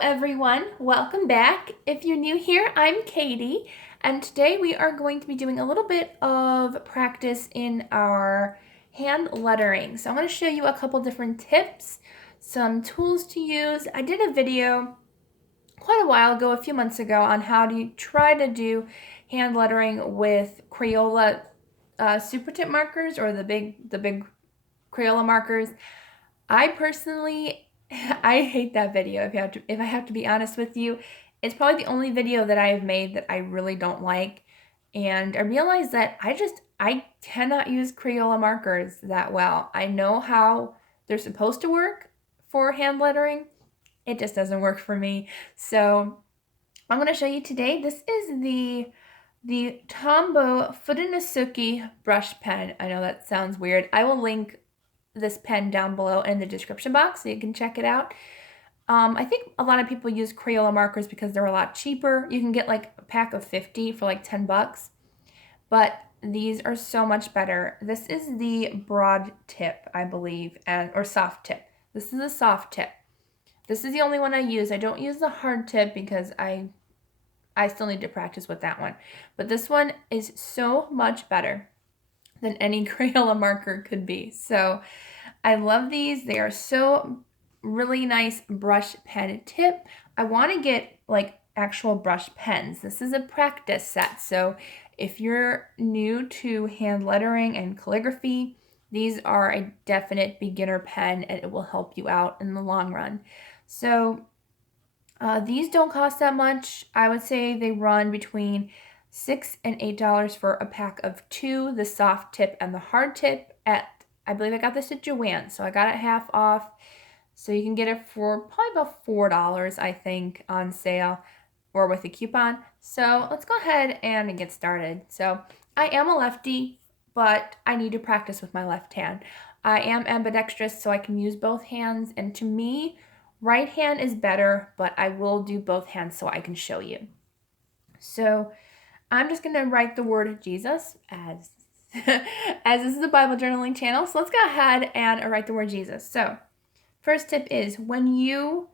everyone, welcome back. If you're new here, I'm Katie, and today we are going to be doing a little bit of practice in our hand lettering. So I'm going to show you a couple different tips, some tools to use. I did a video quite a while ago, a few months ago, on how to try to do hand lettering with Crayola super tip markers, or the big Crayola markers. I personally I hate that video, if I have to be honest with you. It's probably the only video that I have made that I really don't like. And I realized that I cannot use Crayola markers that well. I know how they're supposed to work for hand lettering. It just doesn't work for me. So I'm going to show you today. This is the Tombow Fudenosuke brush pen. I know that sounds weird. I will link this pen down below in the description box so you can check it out. I think a lot of people use Crayola markers because they're a lot cheaper. You can get like a pack of 50 for like 10 bucks, but these are so much better. This is the broad tip, I believe, or soft tip. This is a soft tip. This is the only one I use. I don't use the hard tip because I still need to practice with that one. But this one is so much better than any Crayola marker could be. So I love these. They are so really nice brush pen tip. I want to get like actual brush pens. This is a practice set. So if you're new to hand lettering and calligraphy, these are a definite beginner pen and it will help you out in the long run. So these don't cost that much. I would say they run between $6 and $8 for a pack of 2, the soft tip and the hard tip. I believe I got this at Joann's, so I got it half off. So you can get it for probably about $4, I think, on sale or with a coupon. So let's go ahead and get started. So I am a lefty, but I need to practice with my left hand. I am ambidextrous, so I can use both hands, and to me, right hand is better, but I will do both hands so I can show you. So I'm just going to write the word Jesus as this is a Bible journaling channel. So let's go ahead and write the word Jesus. So first tip is when you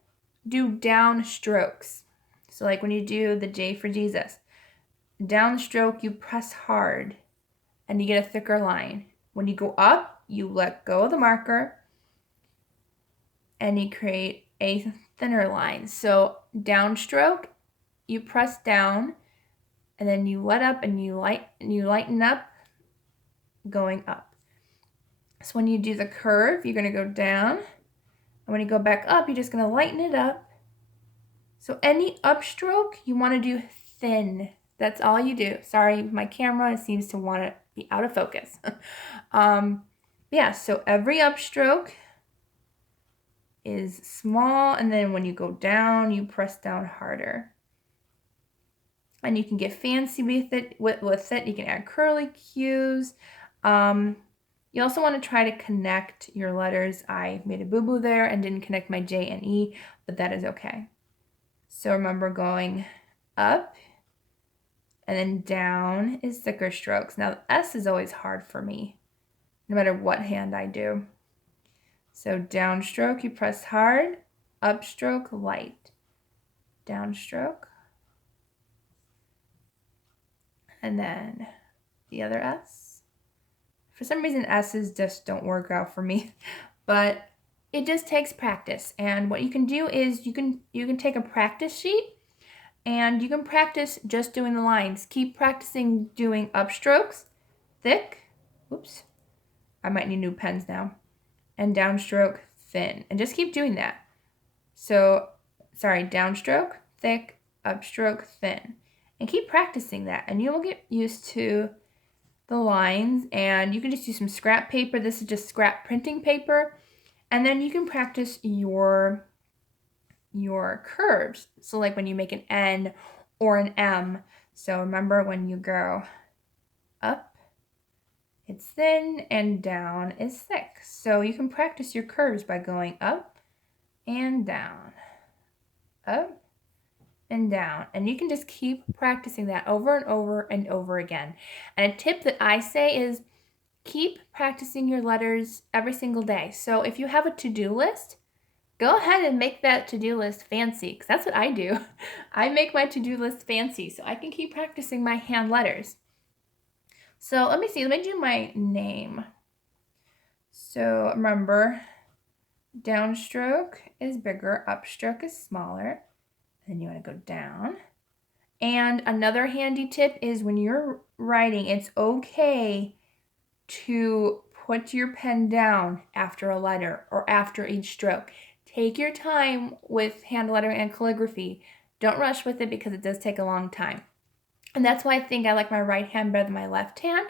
do down strokes. So like when you do the J for Jesus, down stroke, you press hard and you get a thicker line. When you go up, you let go of the marker and you create a thinner line. So downstroke, you press down and then you let up and you lighten up going up. So when you do the curve, you're going to go down, and when you go back up, you're just going to lighten it up. So any upstroke, you want to do thin. That's all you do. Sorry, my camera seems to want to be out of focus. Yeah, so every upstroke is small, and then when you go down, you press down harder. And you can get fancy with it. You can add curly cues. You also want to try to connect your letters. I made a boo-boo there and didn't connect my J and E, but that is okay. So remember, going up and then down is thicker strokes. Now the S is always hard for me, no matter what hand I do. So downstroke, you press hard, upstroke, light, downstroke, and then the other S. For some reason, S's just don't work out for me, but it just takes practice. And what you can do is you can take a practice sheet and you can practice just doing the lines. Keep practicing doing upstrokes, thick, oops, I might need new pens now, and downstroke, thin, and just keep doing that. So, sorry, downstroke, thick, upstroke, thin, and keep practicing that, and you will get used to the lines. And you can just use some scrap paper. This is just scrap printing paper, and then you can practice your curves. So like when you make an N or an M. So remember, when you go up, it's thin, and down is thick. So you can practice your curves by going up and down, up and down, and you can just keep practicing that over and over and over again. And a tip that I say is keep practicing your letters every single day. So if you have a to-do list, go ahead and make that to-do list fancy, because that's what I do. I make my to-do list fancy so I can keep practicing my hand letters. So let me see, let me do my name. So remember, downstroke is bigger, upstroke is smaller. Then you want to go down. And another handy tip is when you're writing, it's okay to put your pen down after a letter or after each stroke. Take your time with hand lettering and calligraphy. Don't rush with it because it does take a long time. And that's why I think I like my right hand better than my left hand,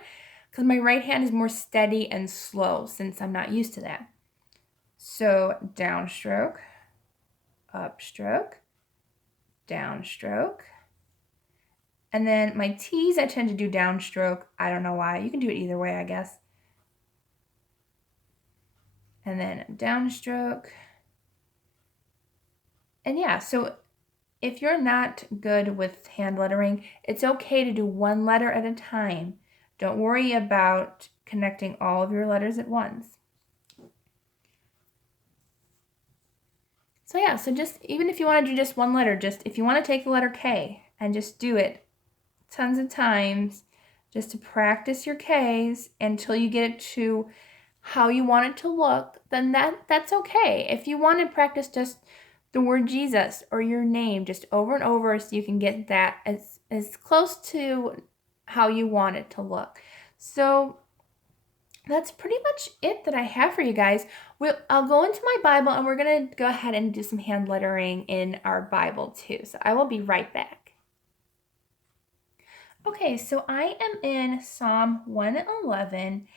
because my right hand is more steady and slow since I'm not used to that. So downstroke, upstroke, downstroke. And then my T's, I tend to do downstroke. I don't know why. You can do it either way, I guess. And then downstroke. And yeah, so if you're not good with hand lettering, it's okay to do one letter at a time. Don't worry about connecting all of your letters at once. So yeah, so just even if you want to do just one letter, just if you want to take the letter K and just do it tons of times just to practice your K's until you get it to how you want it to look, then that's okay. If you want to practice just the word Jesus or your name just over and over so you can get that as close to how you want it to look. So that's pretty much it that I have for you guys. I'll go into my Bible and we're going to go ahead and do some hand lettering in our Bible too. So I will be right back. Okay, so I am in Psalm 111,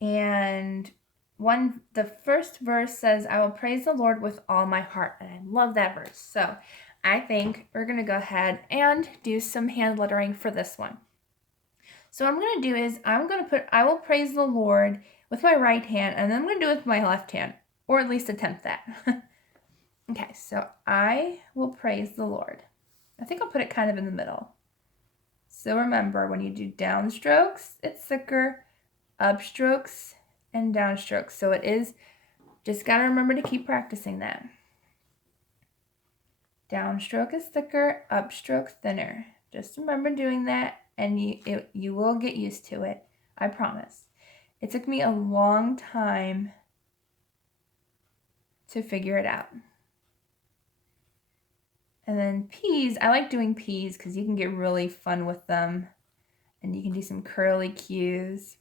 and the first verse says, I will praise the Lord with all my heart, and I love that verse. So I think we're going to go ahead and do some hand lettering for this one. So what I'm going to do is I'm going to put, I will praise the Lord with my right hand, and then I'm going to do it with my left hand, or at least attempt that. Okay, so I will praise the Lord. I think I'll put it kind of in the middle. So remember, when you do downstrokes, it's thicker, upstrokes, and downstrokes. So it is, just got to remember to keep practicing that. Downstroke is thicker, upstroke thinner. Just remember doing that, and you will get used to it. I promise. It took me a long time to figure it out. And then P's, I like doing P's because you can get really fun with them. And you can do some curly cues.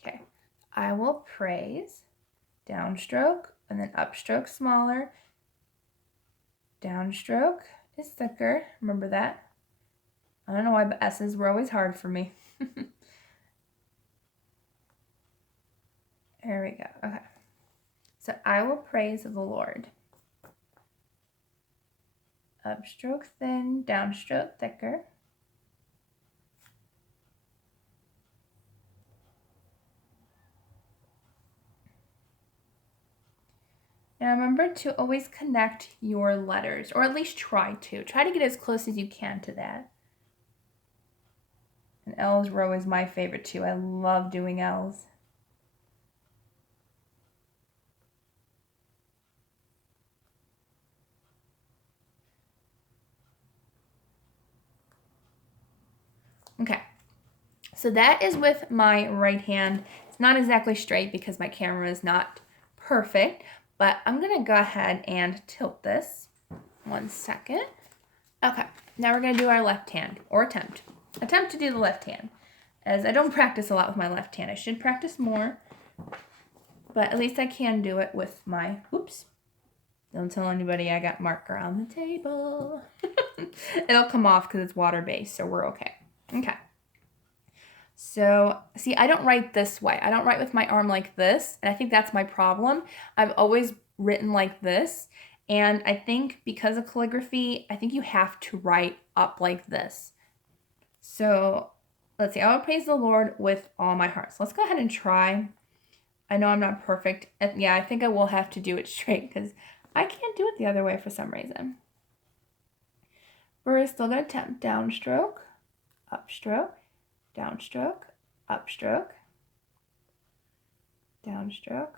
Okay, I will praise, downstroke, and then upstroke smaller. Downstroke is thicker, remember that. I don't know why, but S's were always hard for me. There we go, okay. So I will praise the Lord. Upstroke thin, downstroke thicker. Now remember to always connect your letters, or at least try to. Try to get as close as you can to that. And L's were always my favorite too. I love doing L's. Okay, so that is with my right hand. It's not exactly straight because my camera is not perfect, but I'm gonna go ahead and tilt this. 1 second. Okay, now we're gonna do our left hand, or attempt to do the left hand, as I don't practice a lot with my left hand. I should practice more, but at least I can do it with my, oops, don't tell anybody I got marker on the table. It'll come off because it's water-based, so we're okay. Okay. So, see, I don't write this way. I don't write with my arm like this, and I think that's my problem. I've always written like this, and I think because of calligraphy, I think you have to write up like this. So, let's see. I will praise the Lord with all my heart. So, let's go ahead and try. I know I'm not perfect. And yeah, I think I will have to do it straight because I can't do it the other way for some reason. We're still going to attempt downstroke, upstroke, downstroke, upstroke. downstroke.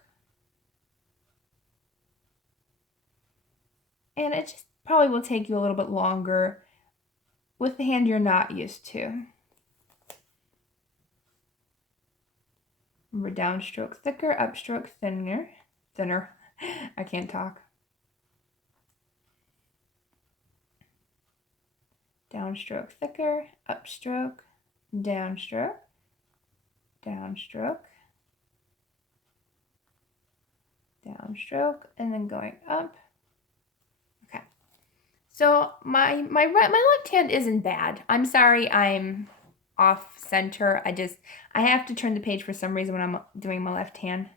And it just probably will take you a little bit longer with the hand you're not used to. Remember, downstroke thicker, upstroke thinner. I can't talk. Downstroke thicker, upstroke, downstroke, downstroke, downstroke, and then going up. Okay. So my left hand isn't bad. I'm sorry I'm off center. I have to turn the page for some reason when I'm doing my left hand.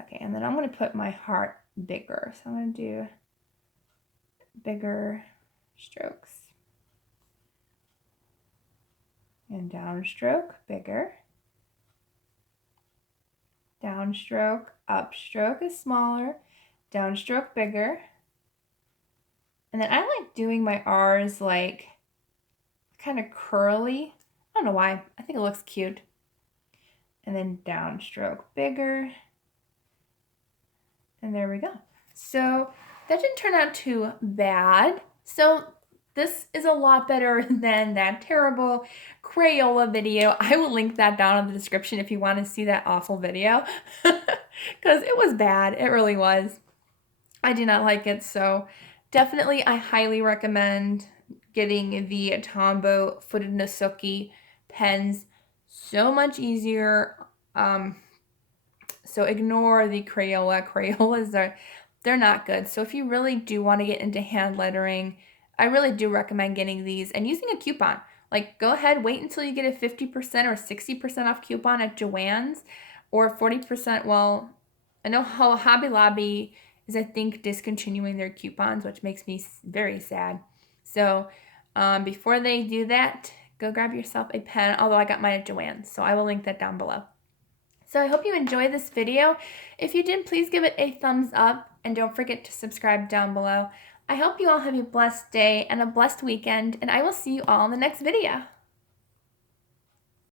Okay, and then I'm going to put my heart bigger. So I'm going to do bigger strokes. And downstroke, bigger. Downstroke, upstroke is smaller. Downstroke, bigger. And then I like doing my R's like kind of curly. I don't know why. I think it looks cute. And then downstroke, bigger. And there we go. So that didn't turn out too bad. So this is a lot better than that terrible Crayola video. I will link that down in the description if you want to see that awful video. Because it was bad. It really was. I do not like it. So definitely I highly recommend getting the Tombow Fudenosuke pens. So much easier. So ignore the Crayola. Crayolas they're not good. So if you really do want to get into hand lettering, I really do recommend getting these and using a coupon. Like, go ahead, wait until you get a 50% or 60% off coupon at Joann's, or 40%. Well, I know how Hobby Lobby is, I think, discontinuing their coupons, which makes me very sad. So before they do that, go grab yourself a pen, although I got mine at Joann's, so I will link that down below. So I hope you enjoyed this video. If you did, please give it a thumbs up and don't forget to subscribe down below. I hope you all have a blessed day and a blessed weekend, and I will see you all in the next video.